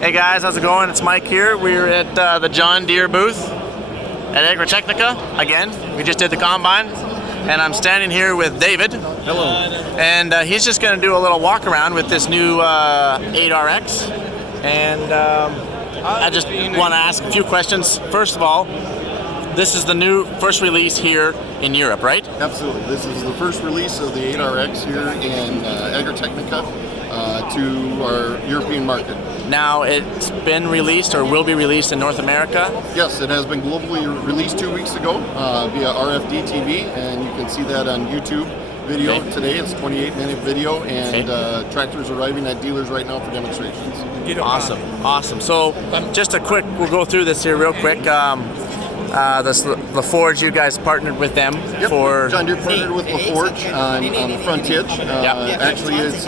Hey guys, how's it going? It's Mike here. We're at the John Deere booth at Agritechnica again. We just did the combine, and I'm standing here with David. Hello. And he's just going to do a little walk around with this new 8RX. And I just want to ask a few questions. First of all, this is the new first release here in Europe, right? Absolutely. This is the first release of the 8RX here in Agritechnica to our European market. Now, it's been released or will be released in North America? Yes, it has been globally released 2 weeks ago via RFD TV, and you can see that on YouTube video today. It's a 28-minute video, and tractors arriving at dealers right now for demonstrations. Awesome, awesome. So, just a quick, we'll go through this here real quick. LaForge, you guys partnered with them for... John Deere partnered with LaForge on the front hitch. Actually, it's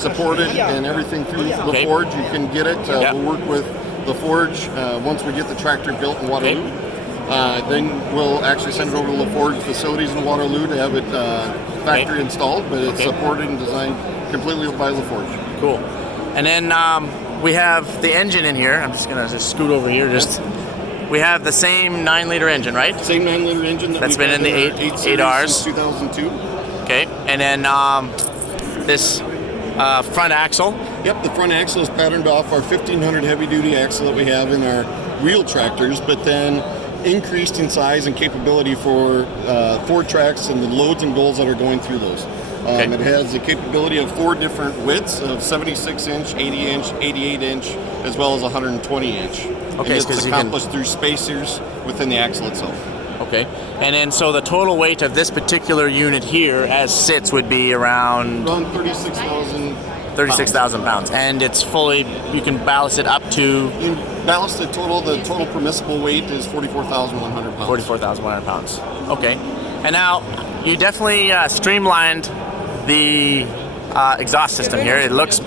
supported and everything through LaForge. You can get it. We'll work with LaForge once we get the tractor built in Waterloo. Then we'll actually send it over to LaForge facilities in Waterloo to have it factory installed, but it's supported and designed completely by LaForge. Cool. And then we have the engine in here. I'm just going to scoot over here. We have the same 9-liter engine, right? Same 9-liter engine that's been in the 8Rs since 2002. Okay, and then this front axle. Yep, the front axle is patterned off our 1500 heavy-duty axle that we have in our wheel tractors, but then increased in size and capability for Ford tracks and the loads and goals that are going through those. It has the capability of 4 different widths of 76-inch, 80-inch, 88-inch, as well as 120-inch. Okay, and it's accomplished through spacers within the axle itself. Okay, and then so the total weight of this particular unit here, as sits, would be around 36,000 pounds, and it's fully. You can ballast it up to. You can ballast the total permissible weight is 44,100 pounds. 44,100 pounds. Okay, and now you definitely streamlined the exhaust system here. It looks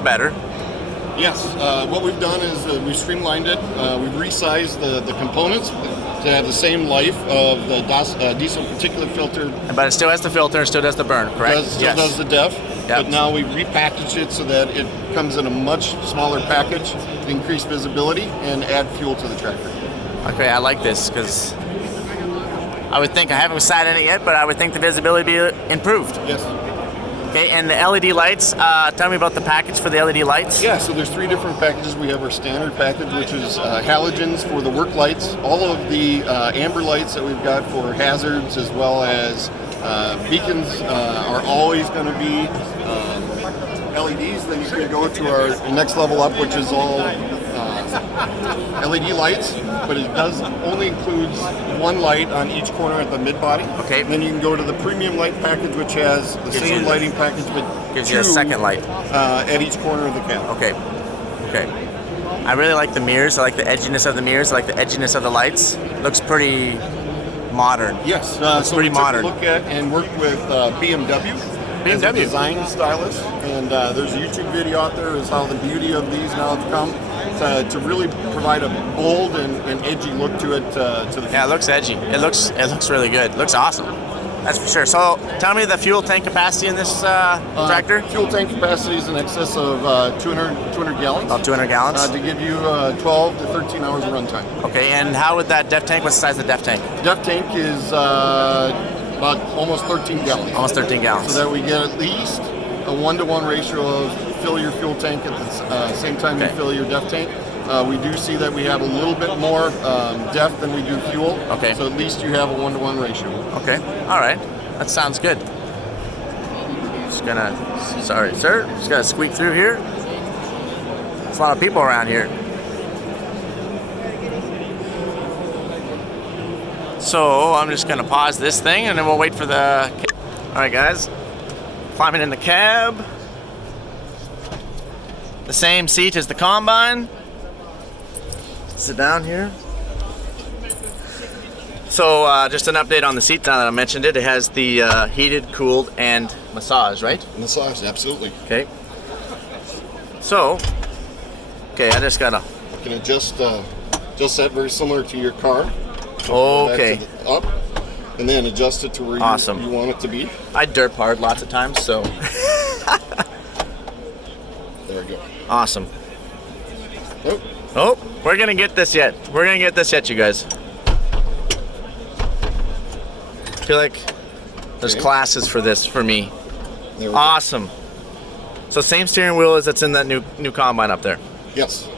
better. Yes, what we've done is we've streamlined it. We've resized the components to have the same life of the diesel particulate filter. But it still has the filter, still does the burn, correct? Still does the DEF, but now we've repackaged it so that it comes in a much smaller package to increase visibility and add fuel to the tractor. Okay, I like this because I would think, I haven't sat in it yet, but I would think the visibility would be improved. Yes. Okay, and the LED lights, tell me about the package for the LED lights. Yeah, so there's 3 different packages. We have our standard package, which is halogens for the work lights. All of the amber lights that we've got for hazards as well as beacons are always going to be LEDs. Then you can go to our next level up, which is all LED lights, but it does only includes 1 light on each corner at the mid body. Okay. And then you can go to the premium light package, which has the same lighting package, but gives you a second light at each corner of the cab. Okay. Okay. I really like the mirrors. I like the edginess of the mirrors. I like the edginess of the lights. Looks pretty modern. Yes. So pretty modern. Look at and work with BMW. As a design stylist, and there's a YouTube video out there is how the beauty of these now have come to really provide a bold and edgy look to it. To the yeah, it looks edgy. It looks really good. It looks awesome. That's for sure. So tell me the fuel tank capacity in this tractor. Fuel tank capacity is in excess of 200 gallons. About 200 gallons. To give you 12 to 13 hours of runtime. Okay, and how would that DEF tank? What's the size of the DEF tank? DEF tank is about almost 13 gallons. Almost 13 gallons. So that we get at least a 1-to-1 ratio of fill your fuel tank at the same time you fill your DEF tank. We do see that we have a little bit more DEF than we do fuel. Okay. So at least you have a 1-to-1 ratio. Okay. All right. That sounds good. Just gonna, sorry, sir. Just gotta squeak through here. There's a lot of people around here. So I'm just gonna pause this thing and then we'll wait for the... All right, guys. Climbing in the cab. The same seat as the combine. Sit down here. So just an update on the seat now that I mentioned it. It has the heated, cooled, and massage, right? Massage, absolutely. Okay. So, okay, I just gotta... You can adjust that very similar to your car. Okay. Up, and then adjust it to where you want it to be. I derp hard lots of times, so... There we go. Awesome. Oh, we're gonna get this yet. We're gonna get this yet, you guys. I feel like there's classes for this for me. Awesome. So same steering wheel as that's in that new combine up there. Yes.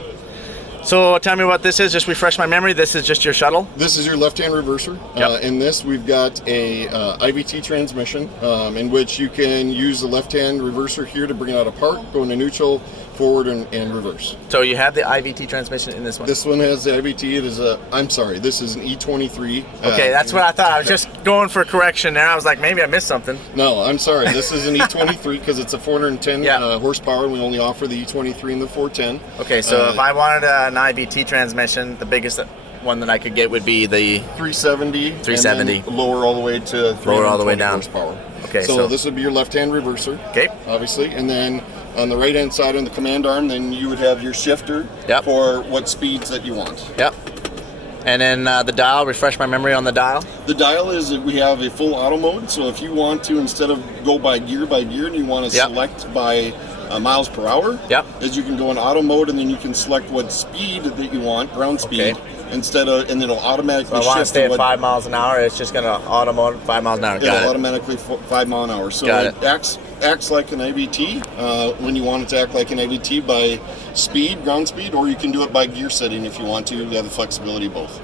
So tell me what this is. Just refresh my memory. This is just your shuttle. This is your left-hand reverser. In this, we've got a IVT transmission in which you can use the left-hand reverser here to bring out a park, go into neutral, forward, and reverse. So you have the IVT transmission in this one? This one has the IVT. It is I'm sorry, this is an E23. Okay, that's what I thought. I was just going for a correction there. I was like, maybe I missed something. No, I'm sorry. This is an E23 because it's a 410 horsepower, and we only offer the E23 and the 410. Okay, so if I wanted an IVT transmission, the biggest one that I could get would be the 370. 370. And then lower all the way to 320 horsepower. Okay, so this would be your left-hand reverser. Okay. Obviously, and then on the right-hand side on the command arm, then you would have your shifter for what speeds that you want. Yep. And then the dial, refresh my memory on the dial. The dial is that we have a full auto mode, so if you want to, instead of go by gear, and you want to select by miles per hour, is you can go in auto mode, and then you can select what speed that you want, ground speed, instead of, and it'll automatically shift. I want to stay at 5 miles an hour. It's just going to auto mode 5 miles an hour. It'll automatically 5 mile an hour. So it acts like an AVT when you want it to act like an AVT by speed, ground speed, or you can do it by gear setting if you want to. You have the flexibility of both.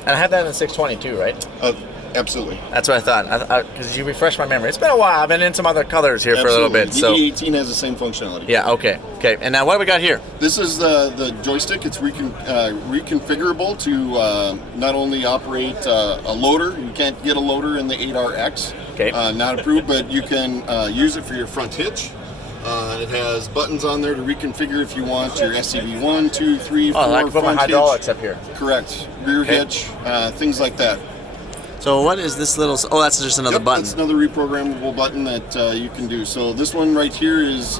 And I have that in the 620 too, right? Absolutely. That's what I thought. Because you refreshed my memory. It's been a while. I've been in some other colors here for a little bit. So DD18 has the same functionality. Yeah. Okay. And now what do we got here? This is the joystick. It's reconfigurable to not only operate a loader. You can't get a loader in the 8RX. Okay. Not approved, but you can use it for your front hitch. It has buttons on there to reconfigure if you want your SCV 1, 2, 3, 4. Oh, I can put my hydraulics up here. Correct. Rear hitch, things like that. So what is this little? Oh, that's just another button. That's another reprogrammable button that you can do. So this one right here is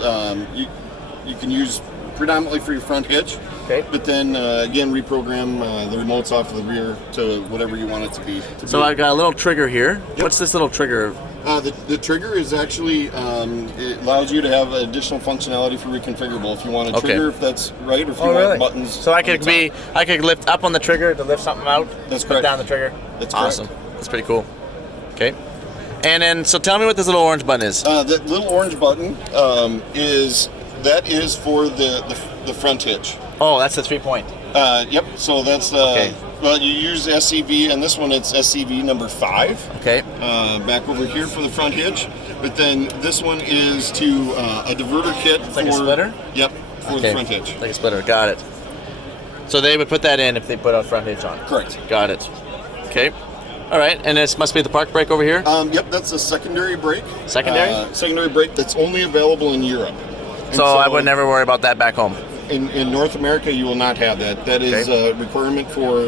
you can use predominantly for your front hitch. Okay. But then again, reprogram the remotes off of the rear to whatever you want it to be. So I've got a little trigger here. Yep. What's this little trigger? The trigger is actually it allows you to have additional functionality for reconfigurable if you want a trigger, if that's right, or if you want buttons. So I could lift up on the trigger to lift something out. That's correct. Put down the trigger. That's awesome. Correct. That's pretty cool. Okay. And then, so tell me what this little orange button is. That little orange button is for the front hitch. Oh, that's the 3-point. Yep. So that's well, you use SCV, and this one it's SCV number 5. Okay. Back over here for the front hitch, but then this one is to a diverter kit for a splitter. Yep. For the front hitch. Like a splitter. Got it. So they would put that in if they put a front hitch on. Correct. Got it. Okay. All right, and this must be the park brake over here? Yep, that's a secondary brake. Secondary? Secondary brake that's only available in Europe. So I would never worry about that back home? In North America, you will not have that. That is a requirement for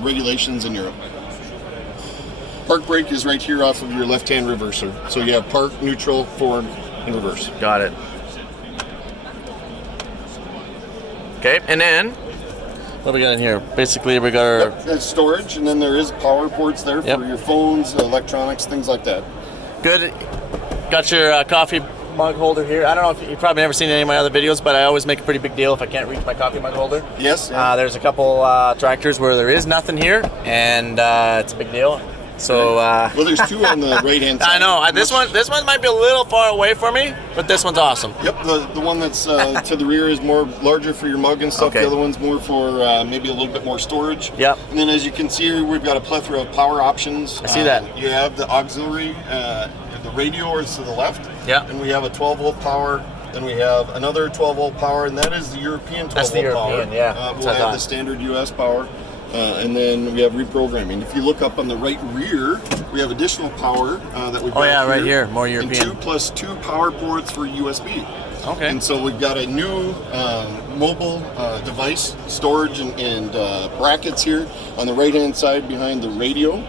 regulations in Europe. Park brake is right here off of your left-hand reverser. So you have park, neutral, forward, and reverse. Got it. Okay, and then what do we got in here? Basically, we got our... That's storage, and then there is power ports there for your phones, electronics, things like that. Good. Got your coffee mug holder here. I don't know if you've probably never seen any of my other videos, but I always make a pretty big deal if I can't reach my coffee mug holder. Yes. There's a couple tractors where there is nothing here, and it's a big deal. So well, there's two on the right-hand side. I know. This one might be a little far away from me, but this one's awesome. Yep. The one that's to the rear is more larger for your mug and stuff. Okay. The other one's more for maybe a little bit more storage. Yep. And then as you can see, we've got a plethora of power options. I see that. You have the auxiliary, the radio is to the left. Yeah. And we have a 12-volt power. Then we have another 12-volt power, and that is the European 12-volt power. That's the European, yeah. We'll have the standard US power. And then we have reprogramming. If you look up on the right rear, we have additional power that we've got here. Right here, more European. And 2+2 power ports for USB. Okay. And so we've got a new mobile device storage and brackets here on the right-hand side behind the radio.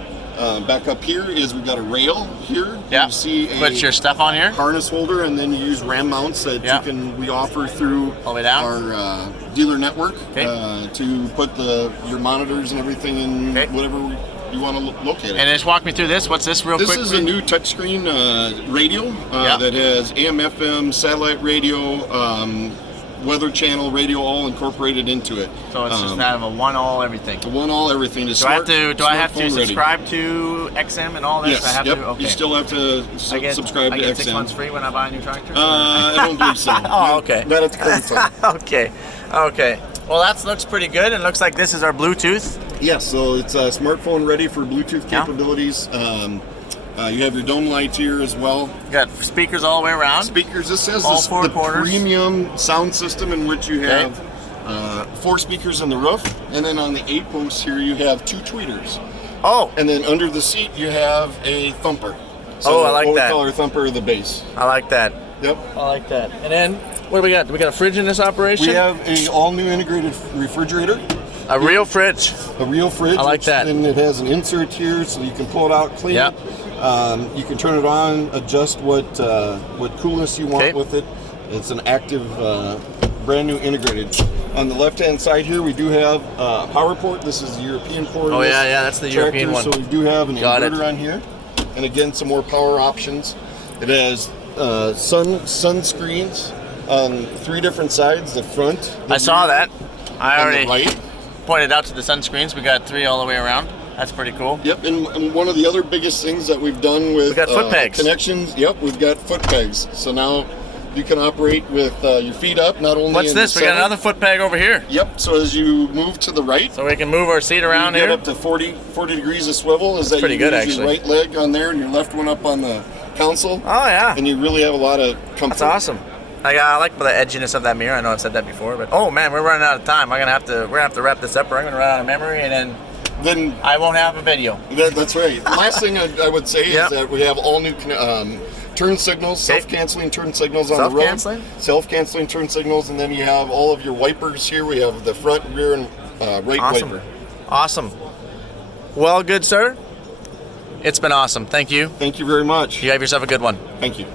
Back up here is we've got a rail here. Yeah. You see put your stuff on here. Harness holder, and then you use RAM mounts that we offer through all the way down our dealer network to put your monitors and everything in whatever you want to locate it. And just walk me through this. What's this real quick? This is a new touchscreen radio that has AM/FM, satellite radio, weather channel, radio, all incorporated into it. So it's just kind of a one all everything. The one all everything. Do I have to subscribe to XM and all this? Yes. I have yep. to. Okay. You still have to subscribe to XM. I get 6 months free when I buy a new tractor. I don't believe so. Oh, okay. Not at the current time. Okay. Okay. Well, that looks pretty good. It looks like this is our Bluetooth. Yes. So it's smartphone ready for Bluetooth capabilities. You have your dome lights here as well. You got speakers all the way around. Speakers. This says all four the corners. Premium sound system in which you have 4 speakers on the roof, and then on the 8 posts here you have 2 tweeters. Oh. And then under the seat you have a thumper. So I like that. What we call our thumper of the base. I like that. Yep. I like that. And then what do we got? Do we got a fridge in this operation? We have a all new integrated refrigerator. A real fridge. A real fridge. I like that. And it has an insert here, so you can pull it out, clean it. You can turn it on, adjust what coolness you want with it. It's an active, brand new integrated. On the left-hand side here, we do have a power port. This is the European port. Oh yeah, that's the European one. So we do have an inverter on here, and again some more power options. It has sun screens on 3 different sides. The front. I saw that. I already right. pointed out to the sunscreens. We got 3 all the way around. That's pretty cool. Yep, and one of the other biggest things that we've done with we got foot pegs. Connections. Yep, we've got foot pegs. So now you can operate with your feet up, not only. What's this? We got another foot peg over here. Yep. So as you move to the right, so we can move our seat around here. Get up to 40 degrees of swivel. Is that pretty good, actually. Your right leg on there and your left one up on the console. Oh yeah. And you really have a lot of comfort. That's awesome. I like the edginess of that mirror. I know I've said that before, but oh man, we're running out of time. We're gonna have to wrap this up. Or I'm gonna run out of memory, and then I won't have a video. That's right. Last thing I would say is that we have all new turn signals, self-canceling turn signals on the road. Self-canceling turn signals, and then you have all of your wipers here. We have the front, rear, and right wiper. Awesome. Well, good sir. It's been awesome. Thank you. Thank you very much. You have yourself a good one. Thank you.